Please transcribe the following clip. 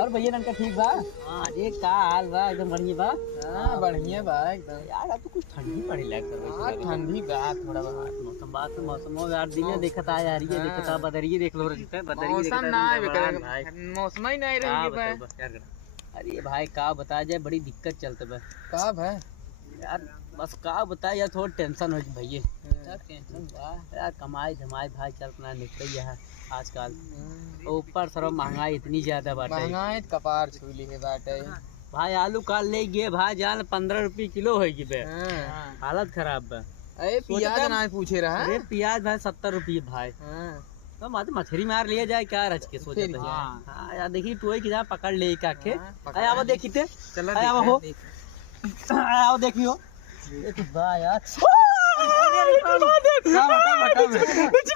और भैया ननका ठीक बा? हाँ ये का हाल बा? एकदम बढ़िया बा? हाँ बढ़िया बा एकदम। यार अब तो कुछ ठंडी पड़े लग हाँ ठंडी बा थोड़ा बहुत। मौसम बात मौसम यार दिन देखत आ यार ये देखत आ बदरिये देख लो रे बदरिये मौसम ना है मौसम ही नहीं रही बा। अरे भाई का बता जाए बड़ी दिक्कत चलते बा। का भाई यार बस का बता यार थोड़ा टेंशन हो भैया। क्या टेंशन बा यार कमाई धमाई भाई चलना निकल है आजकल। ऊपर सर्व महंगाई इतनी ज्यादा बाटे। महंगाई कपार छूली है बाटे। भाई आलू काल ले गए भाई जान 15 रुपये किलो है कि बे। हालत खराब बा। अरे प्याज ना पूछे रहा। अरे प्याज भाई 70 रुपये भाई। तो मछली मार लिया जाए क्या रच के सोचे तो। हाँ यार देखी टोई की जा पकड़ ले का के। अरे अब देखी थे। चलो अब हो। आओ देखियो। एक बा यार। बता